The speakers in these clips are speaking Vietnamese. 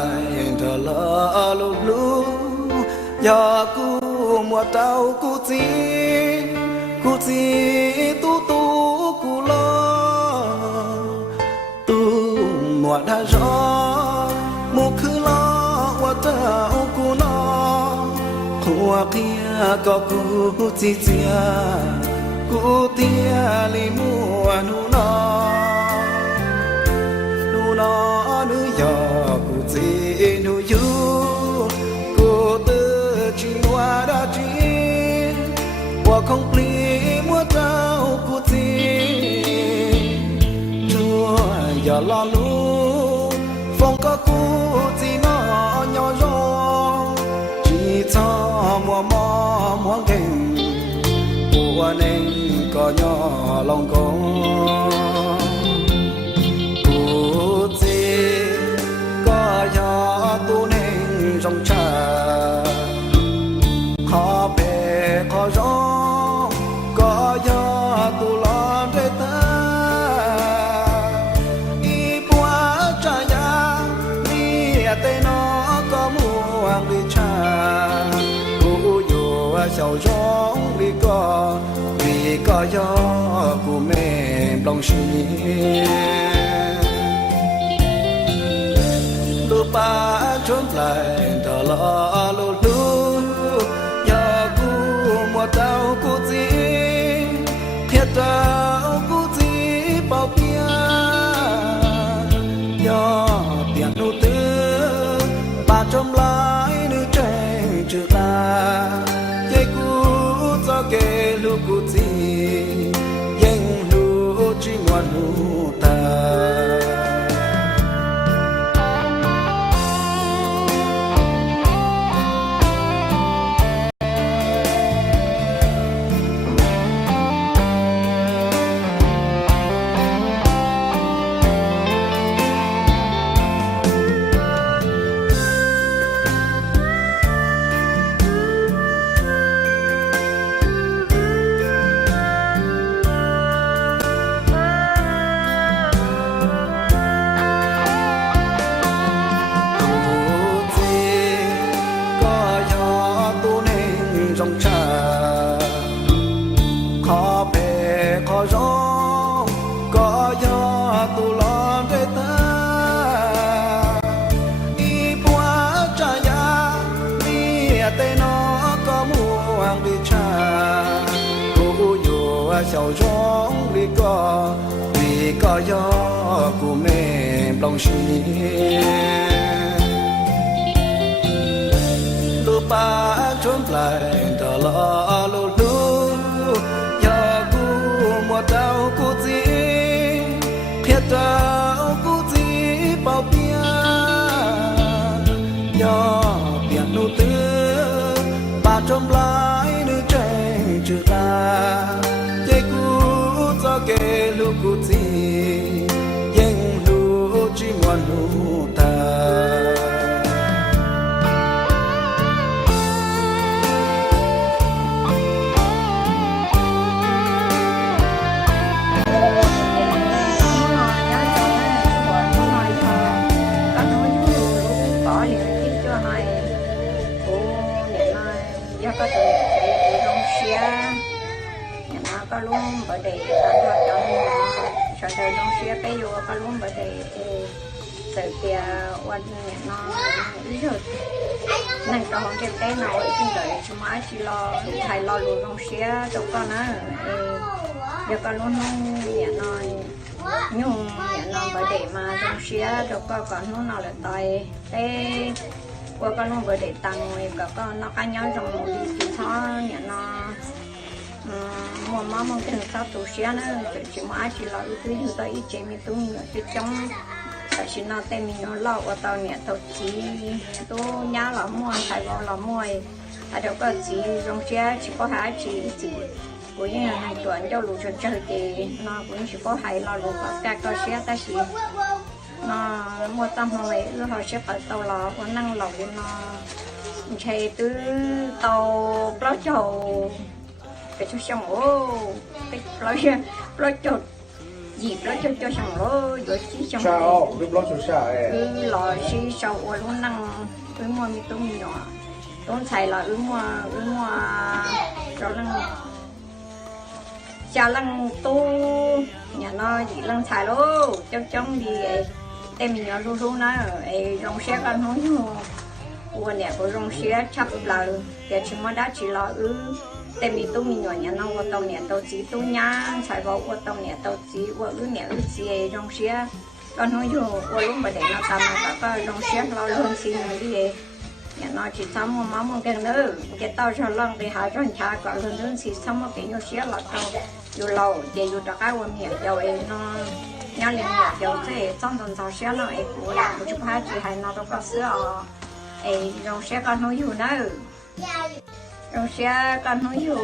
lại thở lỡ lù lù giờ cu mùa trao cu chi tu cu lo tu mùa đã gió mùa khứ lo mùa trao cu nó hoa kia có cu chi chia cu tia li mùa nu nó nu giờ cu chi nu yu cu tư chi hoa đã chi hoa không pli mua trao cu chi chúa giờ lo lu phong có cu chi nó nhỏ gió chỉ cho mua kinh của nên có nhỏ lòng con cu chi có gió tu nên trong trà khó bề khó gió có gió tu lo để ta đi qua trà ya đi tây nó có mua đi trà cu dù sầu gió đi vì có gió của mẹ lòng xí lúc ba trốn lại thở lỡ lù lù giờ cu mùa trao cu chi thiệt trao cu chi bao bia giờ tiền nô tư ba trốn lại nữ tranh trừ ta dây cu cho kê lu cu chi danh lu chi ngoan lu ta sầu gió đi vì có gió của mẹ lòng xí lúc ba trốn lại thở lỡ lù lù giờ cu mùa trao cu chi thiệt trao cu chi bao bia giờ biển nô tư ba trốn lại nữ tranh trừ ta cho kê lu cu chi danh lu chi ngoan lu ta có luôn bởi để ăn hoạt động cho đời đông xia cái vô có luôn bởi để từ kia quan nó lý rồi này có hôm trên cái nào trên đời chúng ai chỉ lo thầy lo luôn đông xia đâu có nó giờ có luôn nhẹ nó nhung nhẹ nó bởi để mà đông xia đâu có còn nó nào là tài cái qua con luôn bởi để tăng người có nó cá nhau trong một đi thó nhẹ nó mà mong cái sao tổ xé nó chỉ mà chỉ là cái thứ tới chế mi tu nhiều chứ trong tại chỉ nó tên mình nó lọ và tao nhẹ tao chỉ tu nhá là mua thay vào là mua ở đâu có chỉ trong xé chỉ có hai chỉ của những này tuần cho lũ cho chơi thì nó cũng chỉ có hai là lũ các cái xé ta chỉ nó mua tâm hồi rồi họ sẽ phải tàu lò có năng lò để nó chạy từ tàu lót chầu cái chú xong ô cái lót chầu dịp đó cho xong đó rồi chỉ xong sao lúc đó sao lò xí sau ở luôn năng mua mi tôm nhỏ tôm xài là mua rồi năng chả lăng tu nhà nó chỉ lăng xài luôn trong đi tem mình nhỏ luôn nó rong xe con không nhiều quần nè của rong xe chắp là để chúng ta chỉ là tem mình tu mình nhỏ nhà nó qua tàu nè tàu chỉ tu nhá xài vào qua tàu nè tàu chỉ qua nè chỉ rong xe con không nhiều qua lúc mà để nó tầm các rong xe lo luôn xin người đi nhà nó chỉ xong một máu một cái nữa cái tàu cho lăng thì hai con cha còn luôn luôn chỉ xong một cái nhau xe là tàu dù lâu để dù cho cái quan hệ giàu nó nhà liền giàu thế trong tuần sau xe nó cũng là một chút hai chị hay nó đâu có sữa rong xe con không nhiều nữa rong xe con không nhiều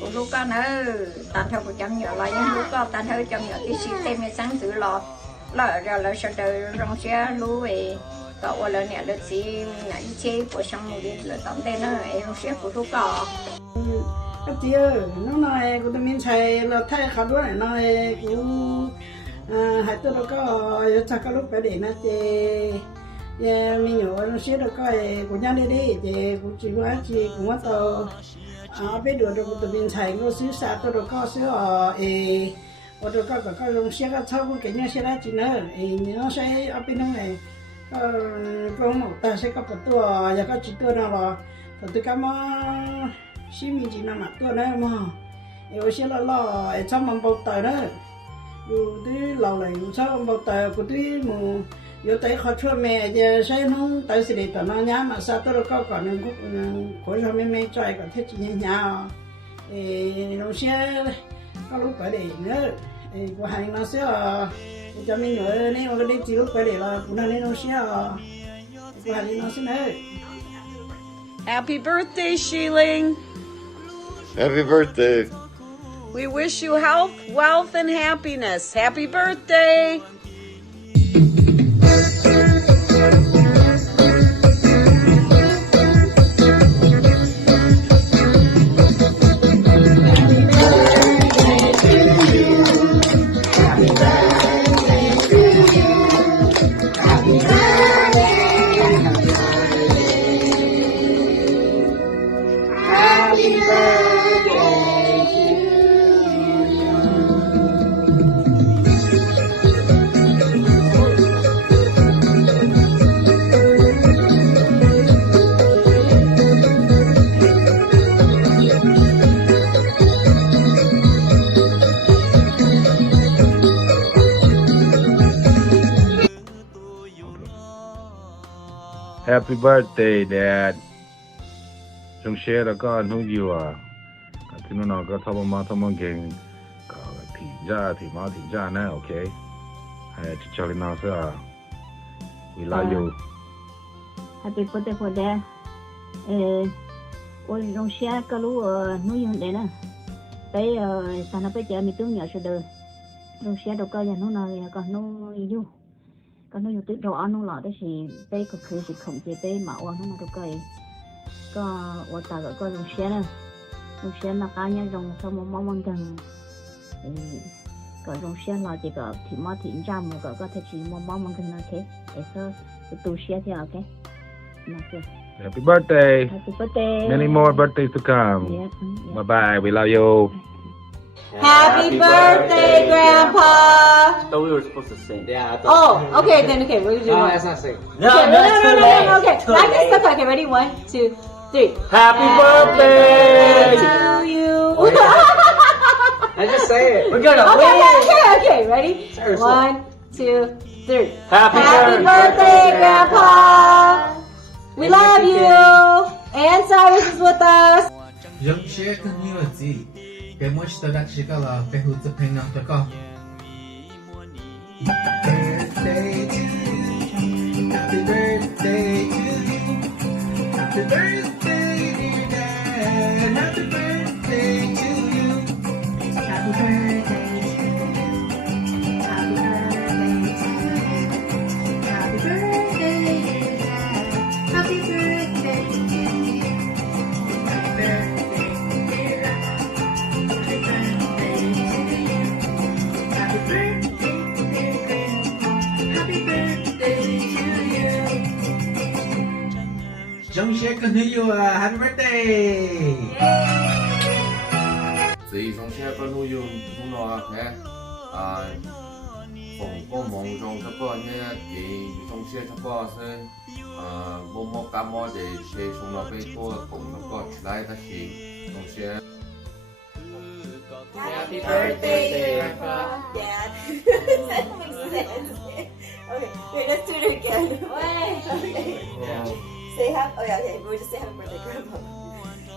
của lúc con nữa tàn theo một trăm nhỏ là những lúc con tàn theo trăm nhỏ cái system này sáng tự lọt rồi là sau đời rong xe lú cậu là nè được gì nãy chế của xong một đi là tóm tên nó rong xe của lúc con cái chị ơi nó nói của tụi mình xài là thay khá đuôi nói cũng hai tôi đâu có chắc cái lúc phải để nó chị mình nhớ nó sẽ được coi của nhà đi chị cũng chỉ quá chị cũng có tàu bây giờ được tụi mình xài nó xứ xa tôi đâu có xứ ở đâu có cái rong xe cái thau cái nhà xe đó chị nữa nó sẽ ở bên này có một ta sẽ có một tua và có chỉ tua nào là tôi cảm ơn xí mình chỉ nằm mặt tua đấy mà rồi sẽ là lo trong mầm bầu tỏi đó rồi tí lâu này sau mầm bầu tỏi của tí mù rồi tới khó chua mẹ giờ sẽ nó tới sự để tao nó nhá mà sao tôi đâu có còn nên cũng khối cho mấy trai còn thích chỉ nhau nó sẽ có lúc phải để nữa của hành nó sẽ cho mình nhớ nên mà cái đi chiếu phải để là cũng là nên nó sẽ của hành nó sẽ nữa. Happy birthday, Sheeling. Happy birthday. We wish you health, wealth, and happiness. Happy birthday. Happy birthday, Dad. Trong xe là có anh không nhiều à. Thì nó có thao mà geng. Có thị ra nè, okay. Hay chỉ cho nó sẽ we love you. Happy birthday for Dad. Ôi trong xe có lú nuôi dưỡng đấy nè. Tới sao nó bây giờ mình tướng nhỏ sẽ đời. Trong xe đâu có nhà nó nào còn nó yêu. Còn nó tự đồ ăn nó lọ đấy thì đây có cứ chỉ không chỉ đây mà ăn nó đâu có ở tại có dùng xe là cá nhân dùng sau một món gần có dùng xe là chỉ có thịt ra mà có thể chỉ một món gần là thế để cho tủ xe thì ok Happy birthday. Happy birthday. Many more birthdays to come. Yeah. Bye bye. We love you. Happy birthday, Grandpa. Thought we were supposed to sing. Yeah, I thought. Oh, okay, then okay, we'll do No, one. that's not sing. No, Okay, no, okay. Too I late. can start. Okay, ready? 1, 2, 3. Happy birthday to you. I just say it. We're gonna win. Okay, ready? Seriously. 1, 2, 3. Happy birthday, Grandpa. We love you. And Cyrus is with us. Giống chia thân như là gì? Cái mỗi tờ đặc chỉ có là cái hụt hình nào cho con. Birthday to you, happy birthday to you, happy birthday dear Dad, happy birthday to you, happy birthday to you, happy birthday to you, happy birthday dear Dad, happy birthday to you, happy birthday dear Dad. Happy birthday to you. continue. Happy birthday. Chị trong xe có nuôi dùng không lo nhé. Phòng có mong trong cho con nhé. Chị trong xe cho con sẽ mua cá mò để xong nó bên tua cùng nó có lại ta chỉ trong xe. Happy birthday, Grandpa. Dad. That makes sense. Okay, here, let's do it again. Okay. Say happy. Oh yeah, okay. We'll just say happy birthday, Grandpa.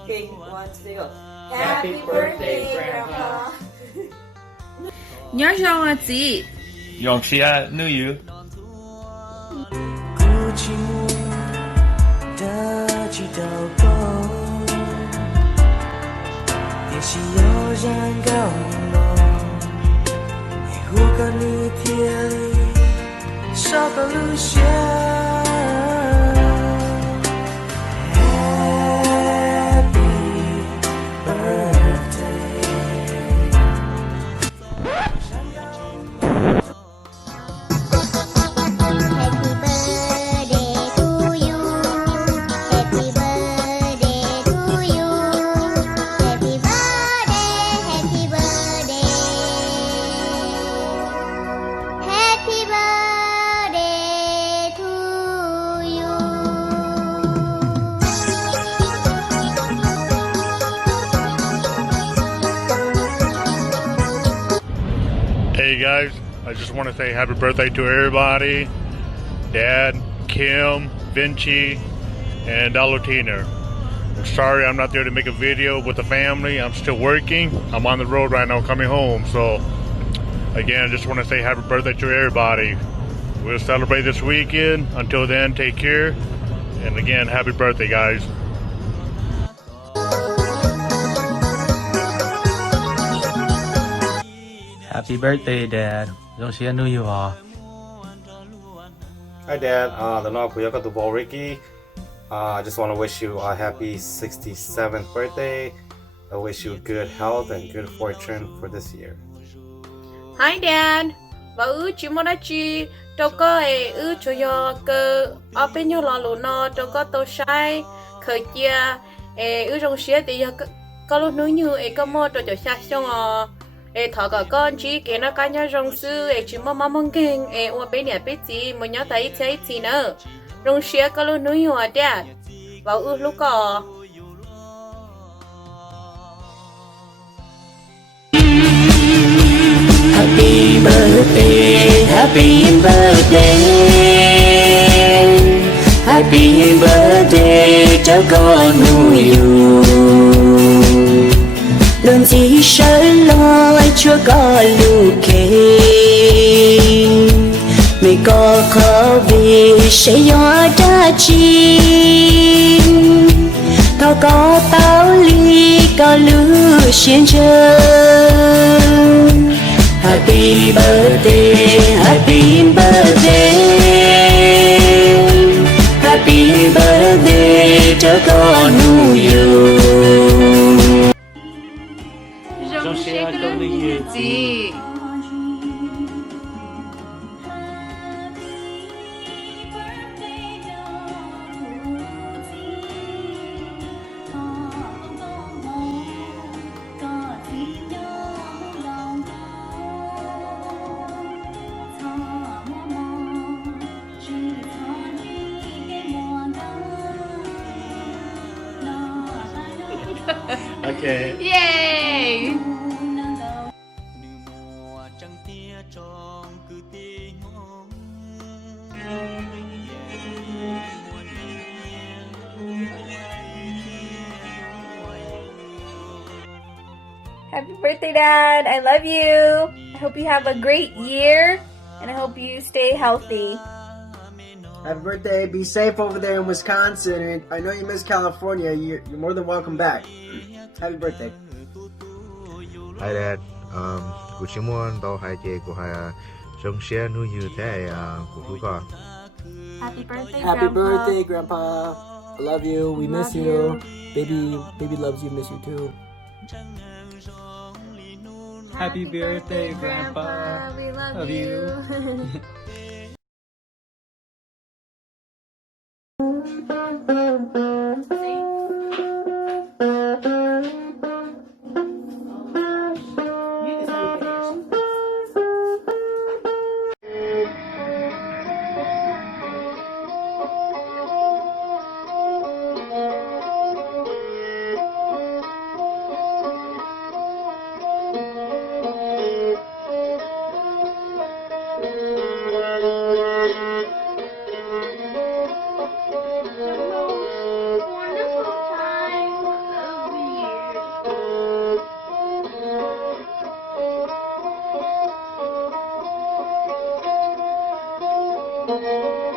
Okay, 1, 2, 3, go. Happy birthday, Grandpa. nhớ sao à chị Dòng xe nữ yêu. Hey guys, I just want to say happy birthday to everybody. Dad, Kim, Vinci, and Dalutina. I'm sorry I'm not there to make a video with the family. I'm still working. I'm on the road right now coming home. So again, I just want to say happy birthday to everybody. We'll celebrate this weekend. Until then, take care. And again, happy birthday guys. Happy birthday, Dad. Dòng xe nữ yêu à. Hi Dad, the North Korea to Ball Ricky. I just want to wish you a happy 67th birthday. I wish you good health and good fortune for this year. Hi Dad và chỉ muốn chị đâu có cho yo cơ ở bên nhau lò nó đâu có tôi sai khởi chia trong xe thì có lúc nói như có mua cho xa xong thọ cả con chỉ cái nó cá nhau trong sư chỉ mong kinh ở bên nhà bên gì mà nhớ thấy thấy gì nữa trong xe có lúc nói như Dad và lúc có Happy birthday, happy birthday, happy birthday cho con nuôi yêu. Luôn chỉ sợ lo cho con lưu kề. Mày có khó vì sẽ gió ra chi. Thao có tao ly có lửa xiên chơi. Happy birthday, happy birthday, happy birthday cho con nuôi yêu. Dòng xe con nữ yêu. gì Okay. yay Happy birthday, Dad. I love you. I hope you have a great year, and I hope you stay healthy. Happy birthday. Be safe over there in Wisconsin. And I know you miss California. You're more than welcome back. Happy birthday. Hi Dad. Cô chỉ muốn tao hai chị của hai trong xe nuôi như thế của chú con. Happy birthday, Happy Grandpa. birthday, Grandpa. I love you. We miss you. Baby loves you. Miss you too. Happy birthday, Grandpa. We love you. Happy Thank you.